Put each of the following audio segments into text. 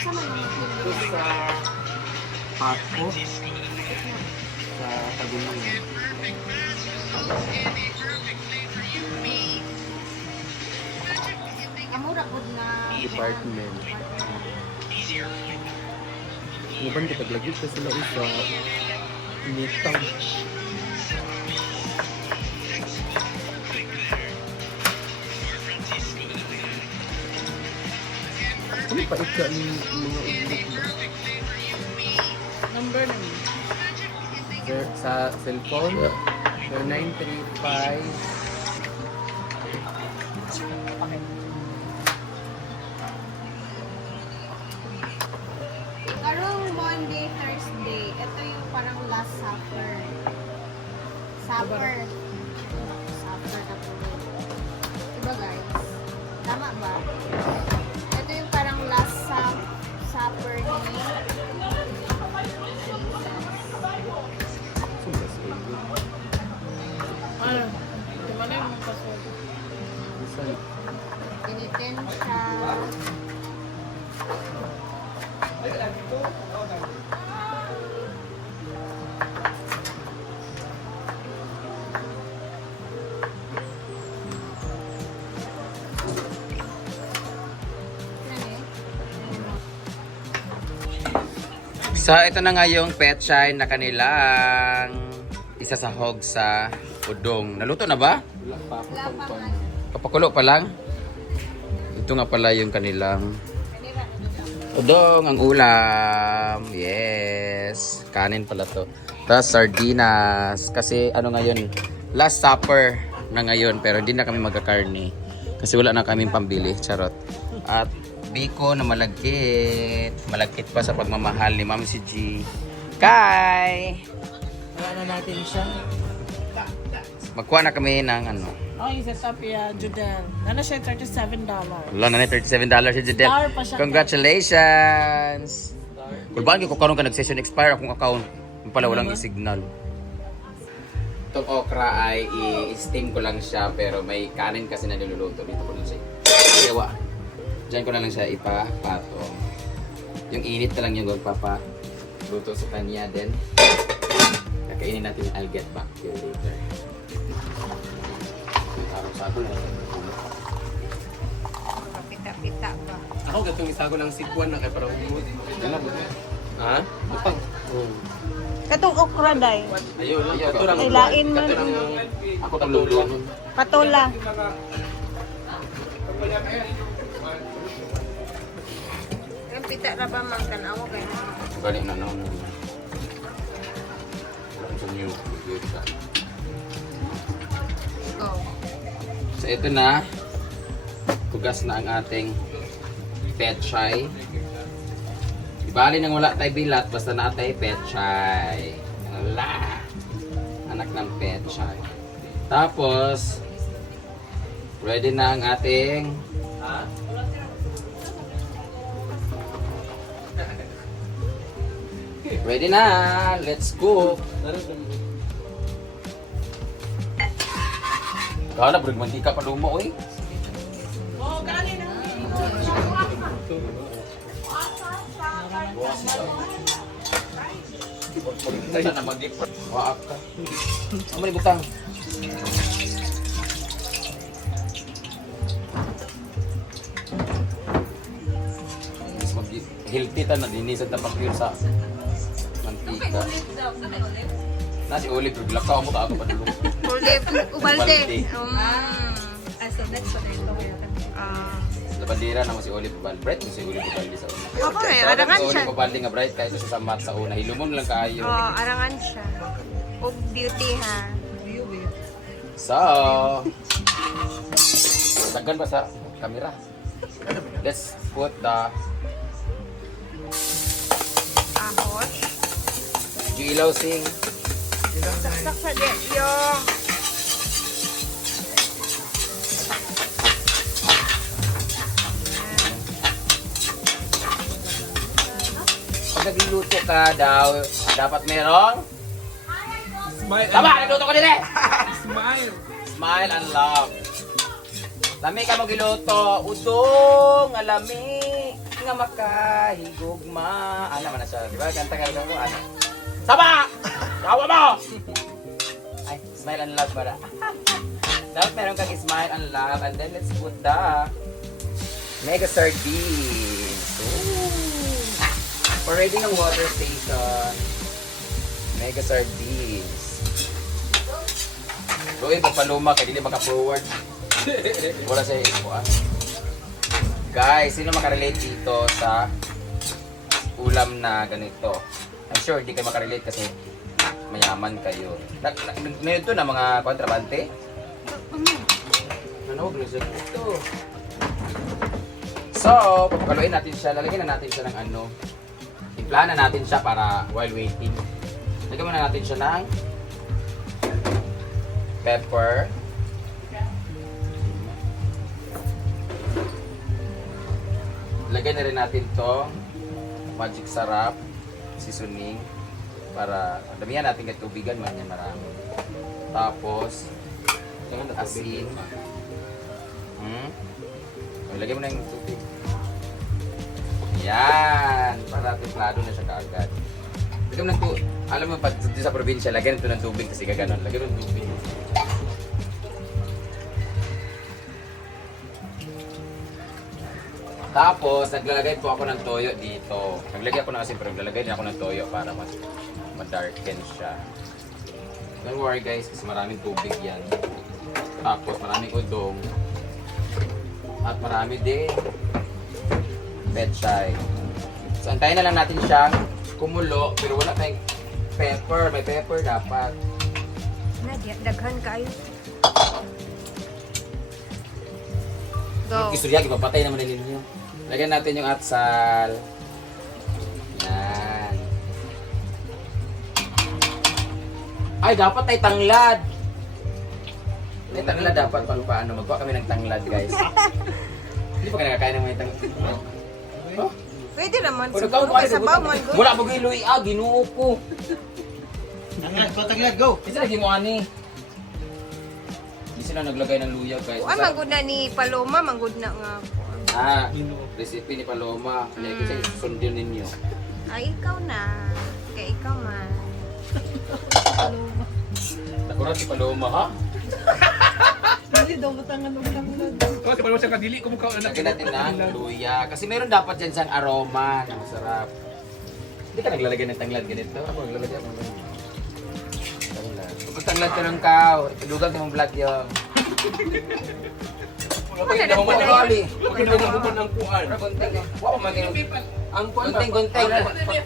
Ito sa Paco. Sa Tagumulan. Amura po na Department. Ngayon kita lagi sa sila sa Nitang. Ano pa ika ni mga ulit ba? number na Sa cellphone, 0935 Karong Monday, Thursday, ito yung parang last supper. Supper. Supper na po. Diba guys? Tama ba? Ito yung parang last supper ni Di mana yung mga kaso? Ginitin siya. So, ito na nga yung pet shine na kanilang isasahog sa udong. Naluto na ba? Wala pa ako Wala pa nga. Kapakulo pa lang. Ito nga pala yung kanilang udong, ang ulam. Yes. Kanin pala to. Tapos sardinas. Kasi ano ngayon, last supper na ngayon. Pero hindi na kami magkakarni. Kasi wala na kaming pambili. Charot. At biko na malagkit. Malagkit pa sa pagmamahal ni Ma'am si G. Kai! Wala na natin siya. Magkuha na kami ng ano. Oh, yung setup ya, Judel. Nana siya $37. Wala na $37 si Judel. Star pa siya. Congratulations! Kulbaan ko karon ka nag-session expire akong account. Yung pala walang i-signal. Itong okra ay i-steam ko lang siya pero may kanin kasi na niluluto. Dito ko lang siya. Ewa. Diyan ko na lang siya ipapatong. Yung init na lang yung luto sa kanya din. Kakainin natin yung I'll get back to you later. Sa ako na. Pita-pita ba? Ako gatong isa ko lang sikwan na kay parang umot. Ha? Butang. Katong okra, day. Ayun, Ito lang. Ay, lain man. ako tulungan. Patola. Ang pita ra ba man tanaw kay Galing na naman. Wala sa new. go. So ito na. Tugas na ang ating pet chai. Ibali nang wala tayo bilat basta na tayo pet chai. Ala. Anak ng pet chai. Tapos ready na ang ating ready na. Let's cook. Kala bro, mantika pa lumo eh. Oh, kanin na. Isa na mag-dip. Waak ka. Ano ni butang? Mas mag-healthy ta na dinisan ta pag-pure sa mantika. Nasi olive, pero lakaw mo ka ako pa dulu. Ulit, ubalde. So next one ito kaya. Sa bandera naman si Olive Ubalde. Bright mo si Olive Ubalde sa una. Okay, So, arangan si siya. Olive Ubalde nga bright kahit sa samat sa una. Hilumon lang kaayo. Oh, arangan siya. Og beauty ha. So, tagan ba sa camera? Let's put the Ahos. yung ilaw sing. Saksak sa di yung Pag nagluluto ka daw, dapat merong Smile. tama, nagluto ko din eh! Smile. Smile and love. Lami ka magiluto, udong, alami. Nga nga makahigugma. Ano man na siya, di ba? Kanta ka rin mo, ano? Sama! Tawa mo! Ay, smile and love para. Dapat meron kang smile and love. And then let's put the mega sardines. Ooh. Already ng water station. Mega sardines. Uy, magpaluma kaya hindi maka-forward. Wala siya ikuha. Guys, sino makarelate dito sa ulam na ganito? I'm sure hindi kayo makarelate kasi mayaman kayo. Ngayon ito na mga kontrabante? Ano, blizzard ito. So, papaluin natin siya. Lalagyan na natin siya ng ano. Timplahan na natin siya para while waiting. Lagyan muna natin siya ng pepper. Lagyan na rin natin to magic sarap, seasoning para damihan natin kahit tubigan man yan marami. Tapos asin. Lagyan mo na yung tubig. Yan, para templado na siya kaagad. Lagyan mo ng tubig. Alam mo, pag sa probinsya, lagyan ito ng tubig kasi gaganon. Lagyan mo ng tubig. Tapos, naglalagay po ako ng toyo dito. Naglagay ako ng asin, pero naglalagay din ako ng toyo para mas madarken siya. Don't worry guys, kasi maraming tubig yan. Tapos, maraming udong. At marami din petchay. So, antayin na lang natin siyang kumulo, pero wala tayong pepper. May pepper dapat. Daghan kayo. Go. Istorya, ipapatay naman na ninyo. Lagyan natin yung atsal. Yan. Ay, dapat ay tanglad. Ay, tanglad dapat pag paano. Magkuha kami ng tanglad, guys. Hindi pa ka nakakain ng mga tanglad. Oh? Pwede naman. Wala ka ako Sabaw mo. wala mo giloy ginoo ko. Tanglad, go! Isa lagi mo ani. Hindi sila naglagay ng luya, guys. Uy, manggod na ni Paloma, manggod na nga. Recipe ni Paloma. Kaya kasi sundin ninyo. Ay, ikaw na. Kaya ikaw man. Nakurat si Paloma, ha? Hindi daw matangan ng tanglad. Oh, si Paloma siya kadili, kumukha na. Lagyan natin ng luya. Kasi meron dapat dyan siyang aroma na masarap. Hindi ka naglalagay ng tanglad ganito. Ako naglalagay ako ng tanglad. Kung tanglad ka ng kao, ilugan mong vlog yun. Wala na po na yun. Pagkakali. Pagkakali ng kuhan. Wow, maging... Ang kuhan, Gunting.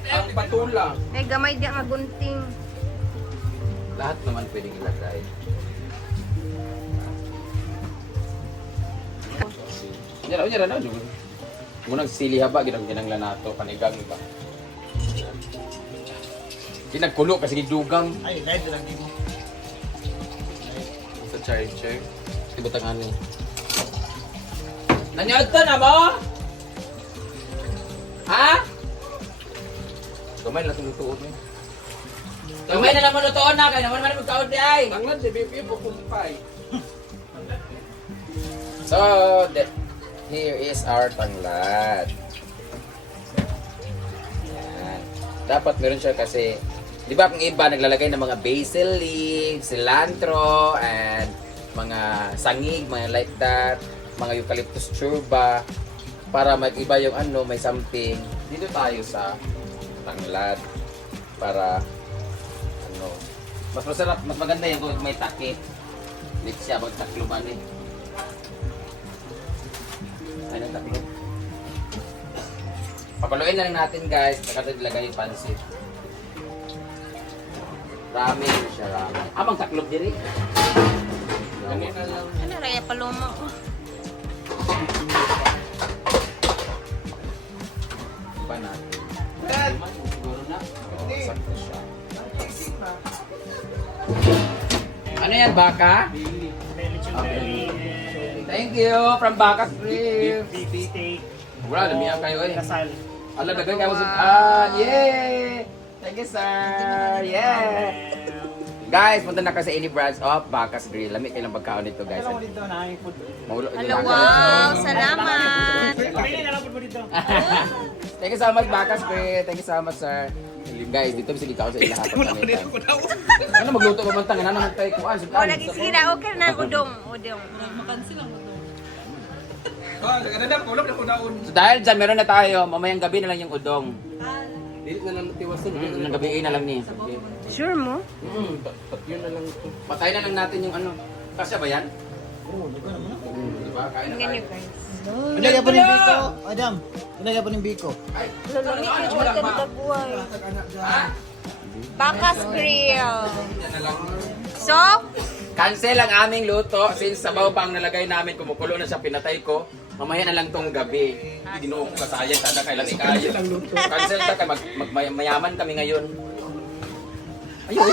ang patula. May gamay di nga gunting. Lahat naman pwedeng ilagay. Yan na. Munang sili haba, ginanglan nato, panigang iba. Di nagkulo kasi gidugang. Ay, live lang mo. Sa charger. Ibutangan niyo. Nanyod to na mo? Ha? Gamay lang tinutuot mo. Gamay na naman lutoon na, kaya naman naman magkaon di ay. Tanglad, si Bibi, pukumpay. So, here is our tanglad. Yan. Dapat meron siya kasi, di ba kung iba naglalagay ng mga basil leaves, cilantro, and mga sangig, mga like that, mga eucalyptus turba, para mag-iba yung ano, may something. Dito tayo sa tanglad para ano, mas masarap, mas maganda yung kung may takip. Dito siya, magtakluban eh. Ano taklo? Papaluin na lang natin guys, saka ilagay yung pansit. Ramen siya, ramen. Magtaklob din eh. Ganyan na lang. Ano raya Paloma? Iba natin. Siguro na. Sakto siya. Ano yan, baka? Okay. Thank you from Baka Grill. Beef steak. Wala, damihan kayo eh. Kasal. Ala, dagay kayo sa... Yay! Thank you, sir! Yeah! Guys, punta na ka sa any branch of Bacchus Grill. Lami kailang pagkaon dito, guys. Maulo. Hello, wow! Salamat! Thank you so much, Bacchus Grill. Thank you so much, sir. Guys, dito bisa gikaw sa ilaha pagkanitan. Ano magluto pa man tangan? Ano man tayo kuan? Oh, lagi sila. Okay na, udong. So dahil dyan, meron na tayo. Mamayang gabi na lang yung udong. Dili na lang matiwasan. Ng gabi na lang ni. Sure mo? Yun na lang ito. Patay na lang natin yung ano. Kasya ba yan? Diba? Kain na Ganyan, tayo. guys. Pinagay po ng biko. Adam, pinagay po ng biko. Lalami ko maganda buhay. Bacchus Grill. So, Cancel ang aming luto since sabaw pa ang nalagay namin, kumukulo na siya, pinatay ko. Mamaya na lang tong gabi. Dinuo ko kasayang, tada kay lami kayo. Cancel ta kay mayaman kami ngayon. Ayun,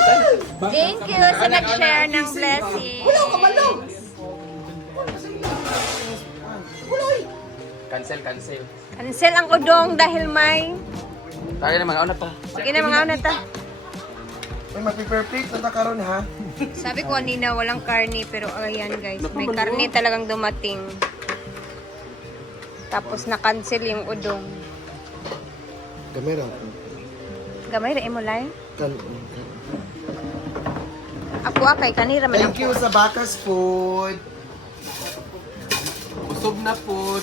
thank you sa nag-share ng blessing. Cancel. Cancel ang udong dahil may... Tayo na mga una to. Sige na mga una ta. May mapiperfect na karon ha. Sabi ko kanina walang karne pero ayan guys, may karne talagang dumating. Tapos na-cancel yung udong. Kamera. Gamay ra imo lay. Kan. Ako akay kanira man Thank you sa Bacchus Food. Busog na po.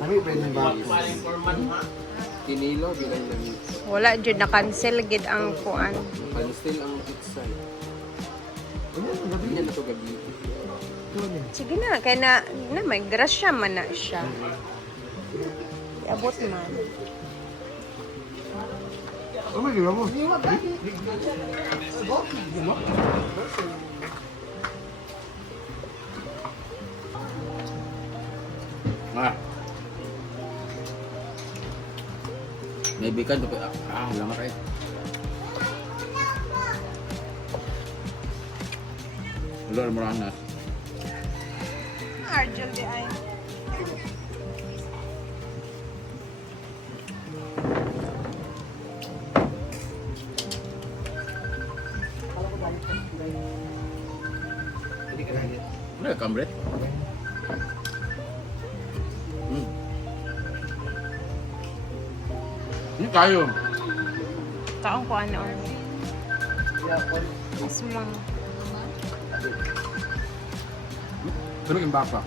Dami pa yung Bacchus. Kinilo, bilang lang. Wala jud na-cancel gid ang kuan. Panstil ang pizza. Gabi niya na ito gabi. Sige na, kaya na may grasya man na siya. Abot man. Oh my God, mo. Ah. May bikan to lama kayo. Lord Morana. Arjel di ay. Ano yung kambret? Ini kayo. Kaong kuan na or. Asmang. Pero yung baka.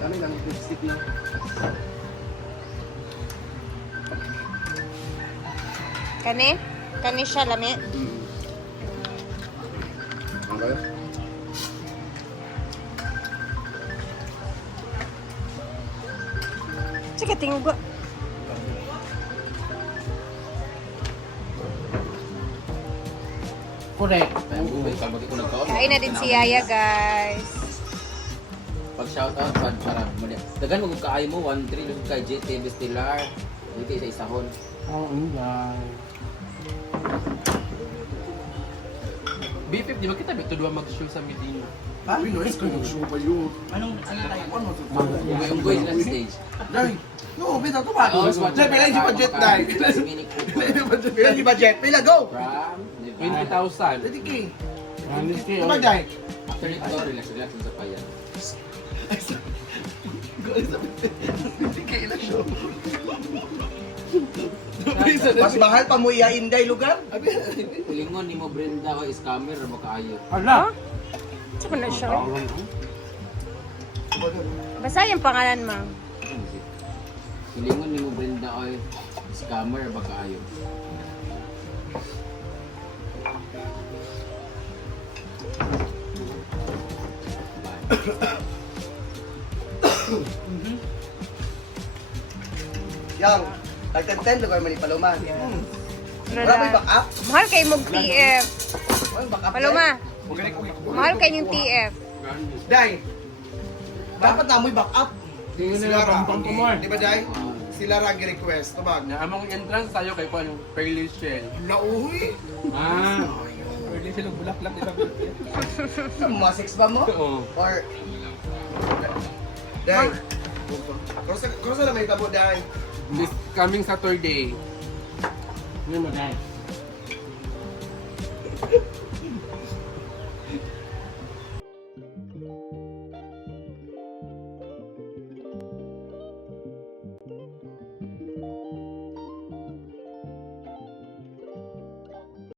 Kami lang lipstick na. Kani? Kani siya lami? Okay. Sige, tingog ko. Correct. Kalmati ko nagkaon. Kain na din si Yaya, guys. Pag shoutout, para muli. Dagan mo kung kaayo mo, 1-3 lusog kay JT Bestilar. Dito sa isahon. Oo, guys. B50, di ba kita bito dua mag-show sa Medina? Uy, nice ko yung show pa yun. Unggoy sila sa stage. Dai. No, bita to ba? Oh, Dai, pila di budget dai. Mini Cooper. Pila di budget. Pila go. From 20,000. Dadi ki. Honestly, Ano dai? After ito, relax sa payan. Dadi ki ila show. Mas mahal pa mo iyain dai lugar? Lingon ni mo Brenda o scammer o makaayo. Ala! Saan na siya? Basta yung pangalan, ma'am. Lingon ni mo Brenda o scammer o makaayo. Yang, nagtenten lugar man ni Paloma. Wala may back up? Mahal kayo mong TF. Wala back up. Paloma, mahal kayo yung TF. Dai. Dapat na mo'y back up. Tingnan nila pampang ko mo. Di ba dai? Sila ra gi-request, tabag. Na among entrance tayo kay Kuan yung Pearly Shell. Nauhi. Ah! Pearly Shell ang bulaklak nila. Mga 6 ba mo? Oo. Or dai. Kung sa na may tabo dai. This coming Saturday. Ano mo dahil?